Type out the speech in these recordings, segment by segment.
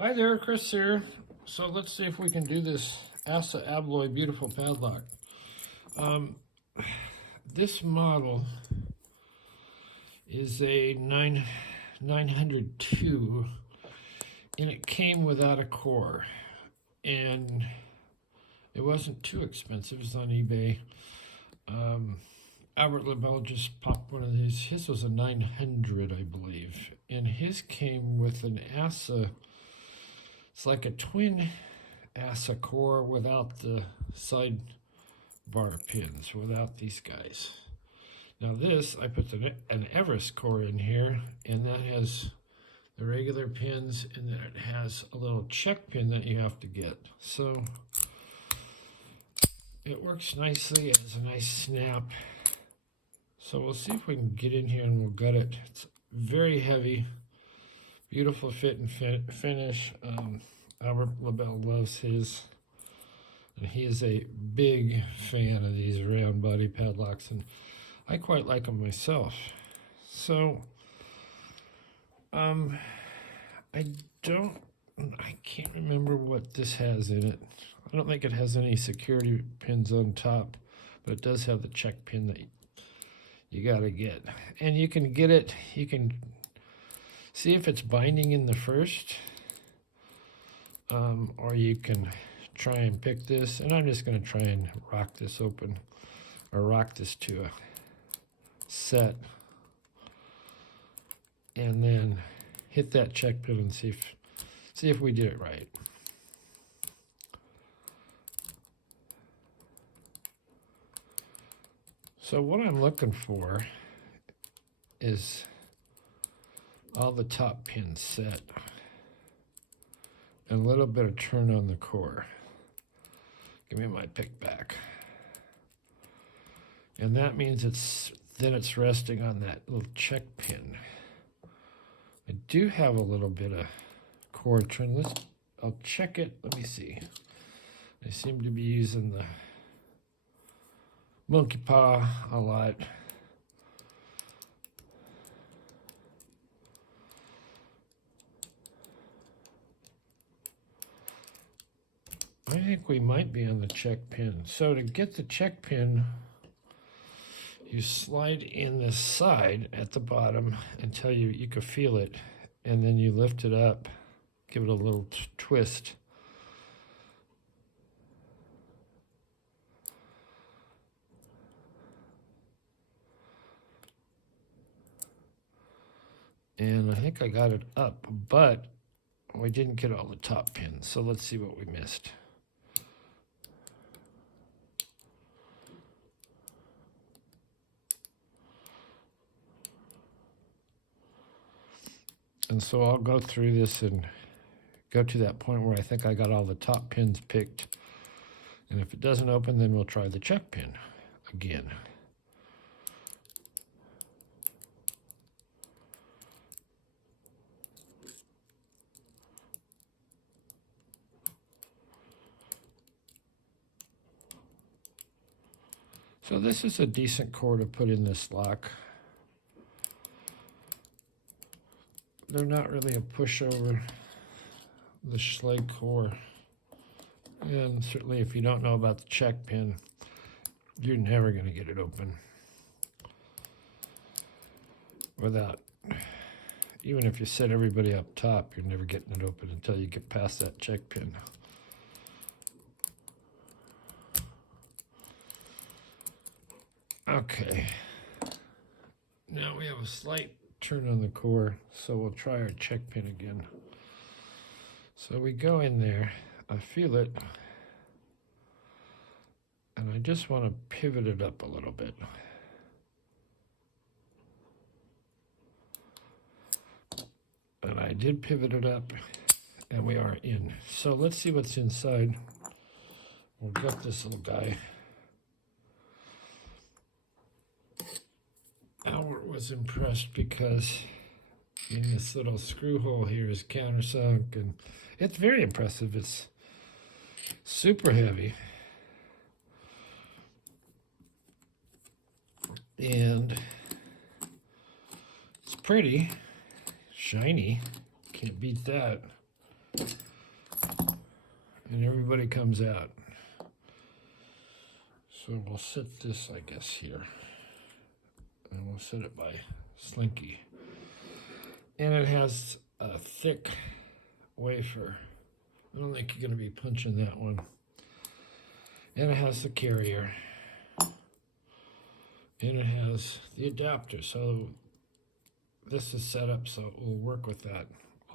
Hi there, Chris here. So let's see if we can do this ASSA Abloy Beautiful Padlock. Um, this model is a 902, and it came without a core. And it wasn't too expensive. It's on eBay. Albert LaBelle just popped one of these. His was a 900, I believe. And his came with an ASSA. It's like a twin ASSA core without the side bar pins, without these guys. Now this, I put an Everest core in here, and that has the regular pins, and then it has a little check pin that you have to get. So it works nicely. It has a nice snap. So we'll see if we can get in here and we'll gut it. It's very heavy, beautiful fit and finish. Albert LaBelle loves his, and he is a big fan of these round body padlocks, and I quite like them myself. So, I can't remember what this has in it. I don't think it has any security pins on top, but it does have the check pin that you gotta get. And you can get it, you can see if it's binding in the first, or you can try and pick this, and I'm just going to try and rock this open, or rock this to a set, and then hit that check pin and see if we did it right. So what I'm looking for is all the top pins set, and a little bit of turn on the core. Give me my pick back. And that means it's resting on that little check pin. I do have a little bit of core turn. I'll check it. Let me see. I seem to be using the monkey paw a lot. I think we might be on the check pin. So to get the check pin, you slide in the side at the bottom until you can feel it, and then you lift it up, give it a little twist. And I think I got it up, but we didn't get all the top pins. So let's see what we missed. And so I'll go through this and go to that point where I think I got all the top pins picked. And if it doesn't open, then we'll try the check pin again. So this is a decent core to put in this lock. They're not really a pushover, the Schlage core. And certainly if you don't know about the check pin, you're never going to get it open without, even if you set everybody up top, you're never getting it open until you get past that check pin. Okay, now we have a slight turn on the core, so we'll try our check pin again. So we go in there, I feel it, and I just want to pivot it up a little bit. And I did pivot it up, and we are in. So let's see what's inside. We'll gut this little guy. Albert was impressed because in this little screw hole here is countersunk, and it's very impressive. It's super heavy, and it's pretty shiny. Can't beat that. And everybody comes out. So we'll set this, I guess, here. And we'll set it by Slinky. And it has a thick wafer. I don't think you're going to be punching that one. And it has the carrier. And it has the adapter. So this is set up so it will work with that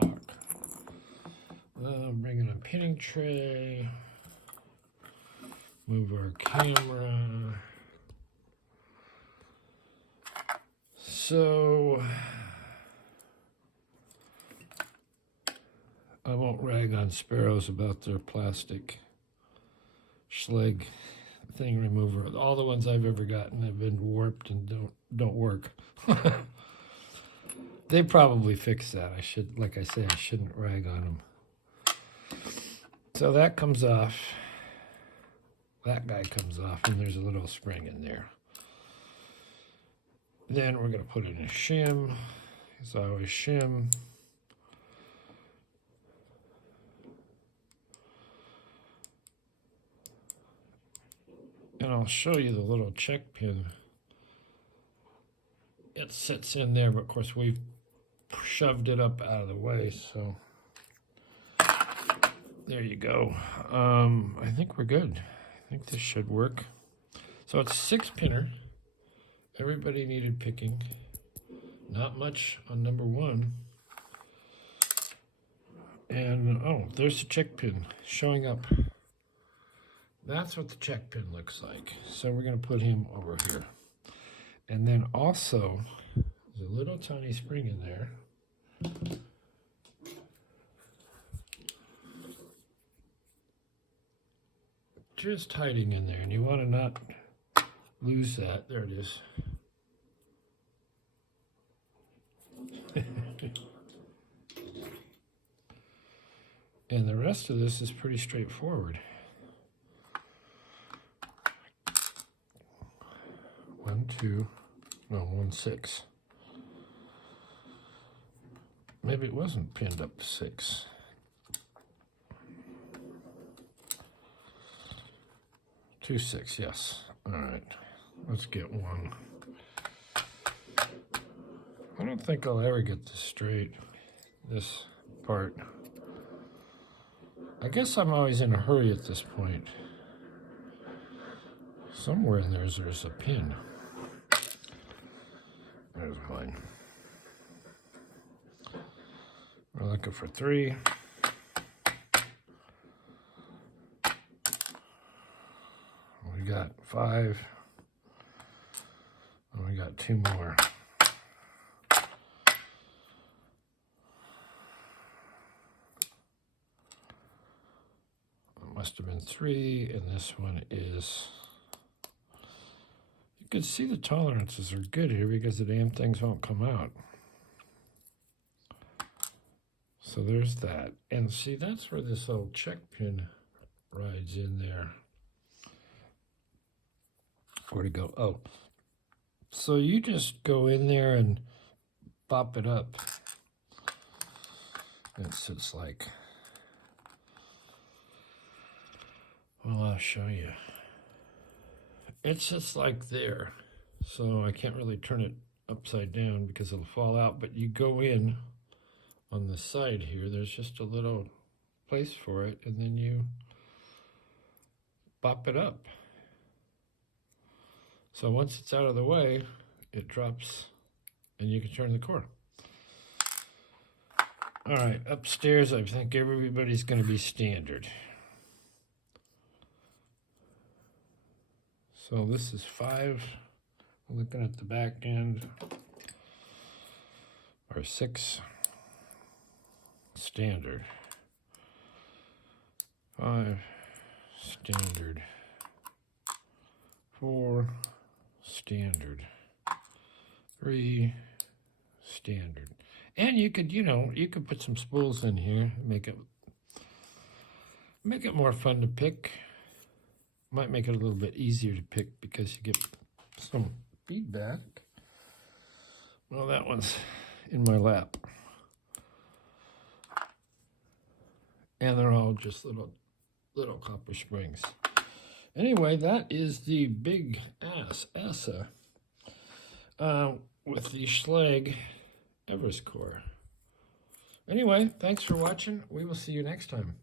lock. Bring in a pinning tray. Move our camera. So I won't rag on sparrows about their plastic Schleg thing remover. All the ones I've ever gotten have been warped and don't work. They probably fixed that. Like I say, I shouldn't rag on them. So that comes off. That guy comes off, and there's a little spring in there. Then we're going to put in a shim. As I always shim. And I'll show you the little check pin. It sits in there, but of course we've shoved it up out of the way, so there you go. I think we're good. I think this should work. So it's a 6-pinner. Everybody needed picking. Not much on number 1. And oh, there's the check pin showing up. That's what the check pin looks like. So we're going to put him over here. And then also, there's a little tiny spring in there. Just hiding in there. And you want to not lose that. There it is. And the rest of this is pretty straightforward. 1, 2, no, 1, 6. Maybe it wasn't pinned up to 6. Two, 6, yes. All right, let's get 1. I don't think I'll ever get this straight, this part. I guess I'm always in a hurry at this point. Somewhere in there's a pin. There's one. We're looking for 3. We got 5. And we got 2 more. It must have been 3, and this one is... You can see the tolerances are good here because the damn things won't come out. So there's that. And see, that's where this old check pin rides in there. Where'd it go? Oh. So you just go in there and pop it up. And it sits like... Well, I'll show you. It sits like there. So I can't really turn it upside down because it'll fall out. But you go in on the side here. There's just a little place for it. And then you pop it up. So once it's out of the way, it drops and you can turn the cord. All right, upstairs, I think everybody's going to be standard. So this is 5. We're looking at the back end. Or 6. Standard. 5. Standard. 4. Standard. 3. Standard. And you could, you could put some spools in here, make it more fun to pick. Might make it a little bit easier to pick because you get some feedback. Well, that one's in my lap. and they're all just little copper springs. Anyway, that is the big ass ASSA with the Schlage Everest core. Anyway, thanks for watching. We will see you next time.